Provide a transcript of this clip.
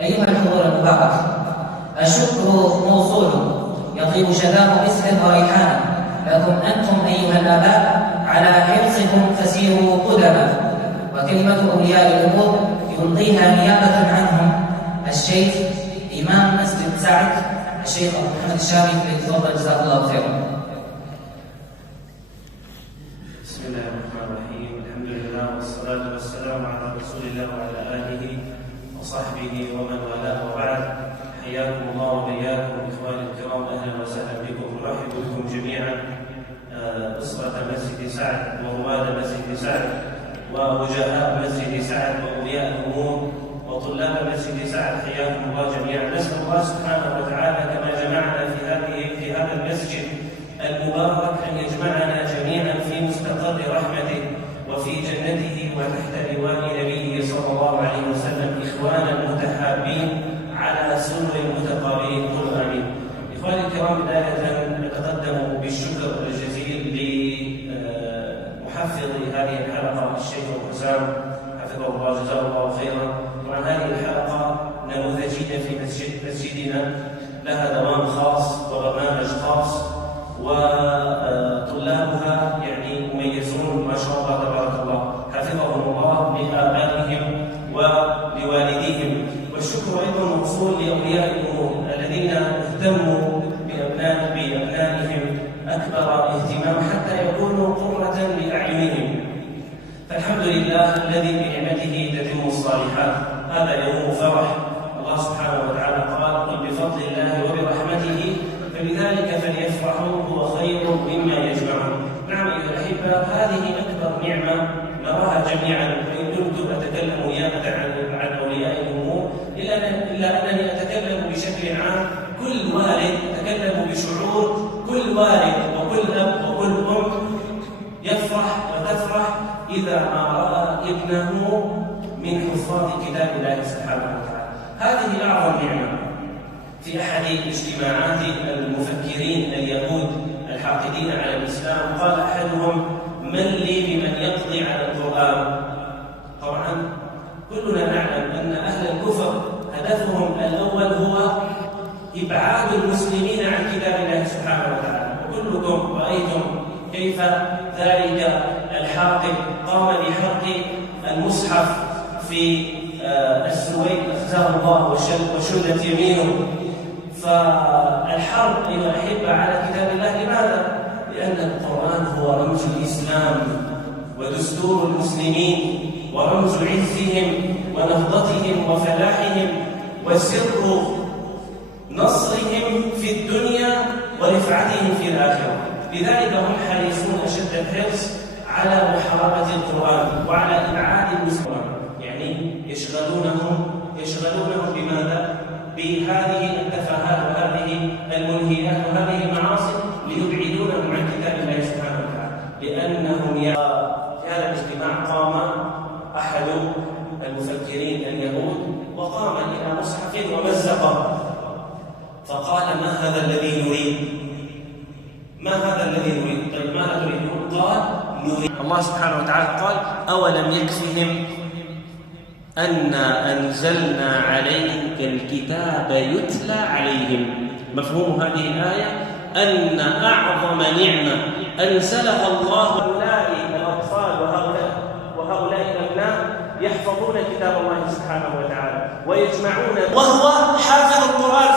أيها الحضور المبارك، الشكر موصول يطيب شذاه مسك وريحان لكم أنتم أيها الآباء على حرصكم فسيروا قدما. وكلمة أولياء الأمور يلقيها نيابة عنهم الشيخ إمام مسجد سعد الشيخ أبو محمد الشامي، فليتفضل جزاه الله خيرا. بسم الله الرحمن الرحيم. الحمد لله والصلاة والسلام على رسول الله وعلى آله وصحبه ومن والاه، وبعد. حياكم الله وبياكم إخواني الكرام، أهلا وسهلا بكم. أرحب بكم جميعا أسرة مسجد سعد ورواد مسجد سعد ووجهاء مسجد سعد وأولياء الأمور وطلاب مسجد سعد، حياكم الله جميعا. نسأل الله سبحانه وتعالى كما جمعنا في هذا المسجد المبارك أن يجمعنا جميعا في مستقر رحمته وفي جنته وتحت لواء نبيه صلى الله عليه وسلم، إخوانا متحابين على سرر متقابلين. قل آمين. إخواني الكرام، بداية نتقدم بالشكر الجزيل لمحفظ هذه الحلقة الشيخ حسام حفظه الله جزاه الله خيرا. طبعا هذه الحلقة نموذجية في مسجدنا، لها دوام خاص وبرنامج خاص، وطلابها مميزون ما شاء الله تبارك الله، حفظهم الله لآبائهم ولوالديهم. والشكر أيضا موصول لأولياء الأمور الذين اهتموا بأبنائهم أكبر اهتمام حتى يكونوا قرة لأعينهم. فالحمد لله الذي بنعمته تتم الصالحات. هذا يوم فرح، الله سبحانه وتعالى قال: قل بفضل الله وبرحمته فبذلك فليفرحوا هو خير مما يجمعون. نعم أيها الأحبة، هذه أكبر نعمة نراها جميعا. وإن كنت أتكلم نيابة عن أولياء الأمور إلا أنني أتكلم بشكل عام. كل والد أتكلم بشعور كل والد وكل أب وكل أم يفرح وتفرح إذا ما رأى ابنه من حفاظ كتاب الله سبحانه وتعالى. هذه أعظم نعمة. في أحد اجتماعات المفكرين اليهود الحاقدين على الإسلام قال أحدهم: من لي بمن يقضي على القرآن؟ طبعا كلنا نعلم أن أهل الكفر هدفهم الأول هو إبعاد المسلمين عن كتاب الله سبحانه وتعالى. وكلكم رأيتم كيف ذلك الحاقد قام بحرق المصحف في السويد، أخزاه الله وشلت يمينه. فالحرب أيها الأحبة على كتاب الله لماذا؟ لأن القرآن هو رمز الإسلام ودستور المسلمين ورمز عزهم ونهضتهم وفلاحهم وسر نصرهم في الدنيا ورفعتهم في الآخرة. لذلك هم حريصون أشد الحرص على محاربة القرآن وعلى إبعاد المسلمين. يشغلونهم بماذا؟ بهذه التفاهات وهذه المنهيات وهذه المعاصي ليبعدونهم عن كتاب الله سبحانه وتعالى. لأنهم في هذا الاجتماع قام أحد المفكرين اليهود وقام إلى مصحف ومزقه، فقال: ما هذا الذي نريد؟ ما هذا الذي نريد؟ طيب ماذا تريدون؟ قال: نريد. الله سبحانه وتعالى قال: أولم يكفهم أنا أنزلنا عليك الكتاب يتلى عليهم. مفهوم هذه الآية أن أعظم نعمة أنزلها الله هؤلاء الأطفال وهؤلاء الأبناء يحفظون كتاب الله سبحانه وتعالى ويجمعون، وهو حافظ القرآن